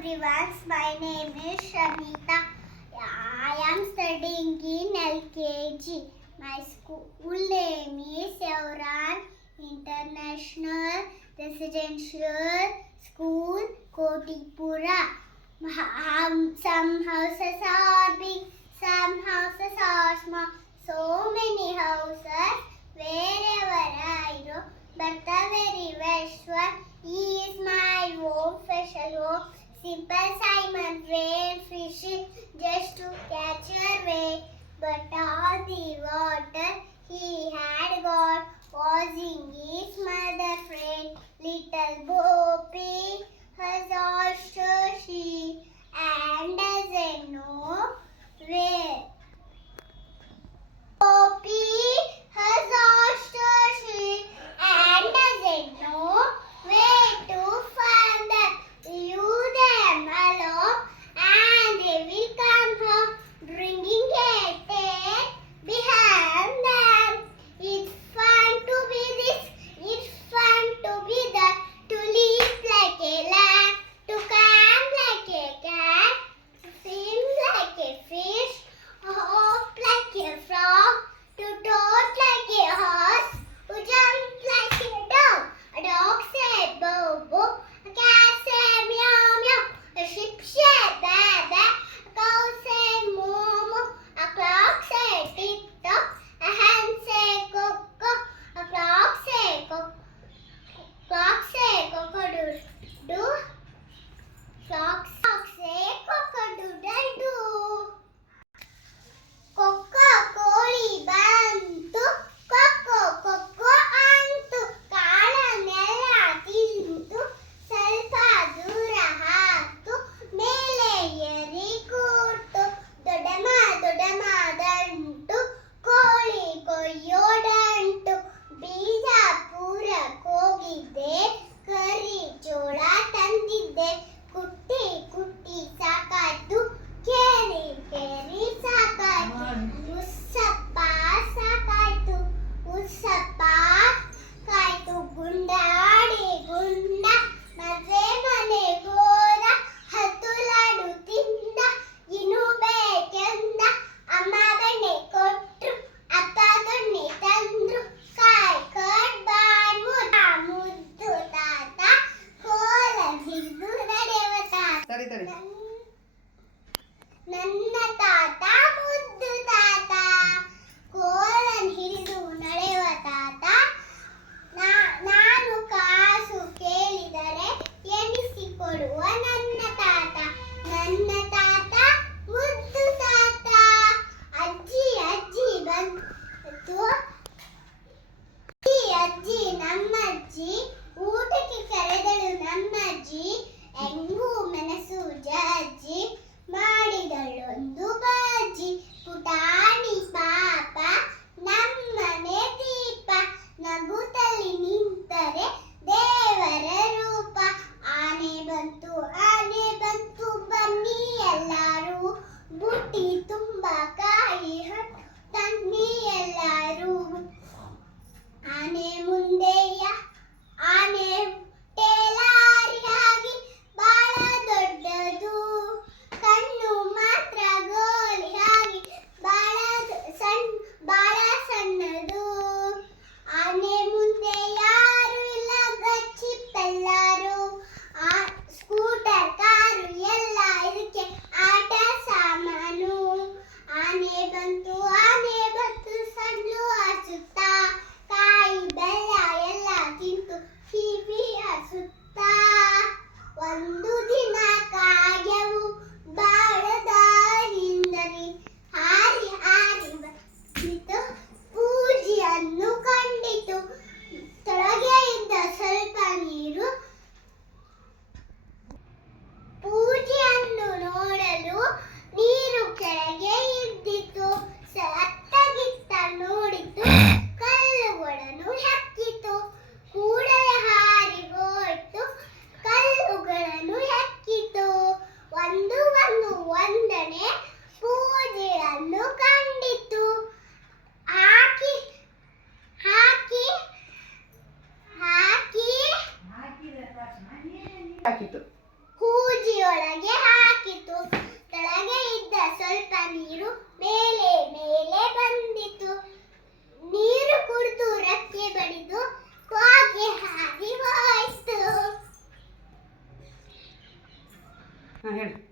everyone, my name is Shamita. I am studying in LKG. My school name is Sauran International Residential School, Kotipura. Some houses are big, some houses are small. So many houses wherever I go, but the very best one is my home, special home. Simple Simon went fishing just to catch a whale, but all the water he had got was in his mother friend. Little Bo Peep has also she and doesn't know where. Bo Peep has also she and doesn't know where to find them. Leave them alone and they will come home bringing a tail behind them. It's fun to be this, it's fun to be that, to leap like a lamb, to climb like a cat, to swim like a fish, hop like a frog, to toad like a horse, to jump like a dog. A dog said bow bow, a cat said meow meow, a sheep said baa baa, a cow said moo moo, a clock said tick tock, a hen said cock cock, a clock said cock doodle doo, clock said cock doodle doo. Kokko ಕೋಳಿ ಬಂತು, ಕೊಕ್ಕೋ ಕೊಕ್ಕೋ ಅಂತು, ಕಾಳನ್ನೆಲ್ಲ ತಿಂತು, ಸ್ವಲ್ಪ ದೂರ ಹಾಕ್ತು, ಮೇಲೆ ಏರಿ ಕೂರ್ತು, ದೊಡ್ಡಮಾದಂಟು, ಕೋಳಿ ಕೊಯ್ಯೋಡಂಟು, ಬೀಜಾಪುರಕ್ಕೆ ಹೋಗಿದ್ದೆ, ಕರಿ ಜೋಳ ತಂದಿದ್ದೆ, ಕುಟ್ಟಿ ಕುಟ್ಟಿ ಸಾಕಾಯ್ತು, ಕೇರಿ ಕೇರಿ ಸಾಕಾಯ್ತು, ಉಸ್ಸಪ್ಪ ಸಾಕಾಯ್ತು, ಉಸ್ಸಪ್ಪ ಕಾಯ್ತು, ಗುಂಡಾಡಿ ಗುಂಡ ಮದ್ವೆ ಮನೆಗೆ ಹೋದ, 10 ಲಾಡು ತಿಂದ, ಇನ್ನು ಬೇಕೆಂದ, ಅಮ್ಮ ಬೆಣ್ಣೆ ಕೊಟ್ರು, ಅಪ್ಪ ದೊಣ್ಣೆ ತಂದ್ರು, ಕಾಯ್ ಕಡ್ಬಾಳ್ ಮುದ್ದು ತಾತ, ಕೋಲ ಹಿಡಿದು ನಡೆವ ತಾತ. ನನ್ನ ತಾತ ಮುದ್ದು ತಾತ, ಕೋಲನ್ ಹಿಡಿದು ನಡೆಯುವ ತಾತ, ನಾನು ಕಾಸು ಕೇಳಿದರೆ ಎಣಿಸಿಕೊಡುವ ನನ್ನ ತಾತ, ನನ್ನ ತಾತ ಮುದ್ದು ತಾತ. ಅಜ್ಜಿ ಬಂತು, ಅಜ್ಜಿ ನಮ್ಮಜ್ಜಿ, ಊಟಕ್ಕೆ ಕರೆದಳು ನಮ್ಮಜ್ಜಿ, ಎಂಗೂ ಮನಸ್ಸು ನೀರು ಮೇಲೆ ಮೇಲೆ ಬಂದಿತು. ನೀರು ಕುಡಿದು ರೆಕ್ಕೆ ಬಡಿದು ಕಾಗೆ ಹಾರಿ ಹೋಯಿತು. ಹೇಳು.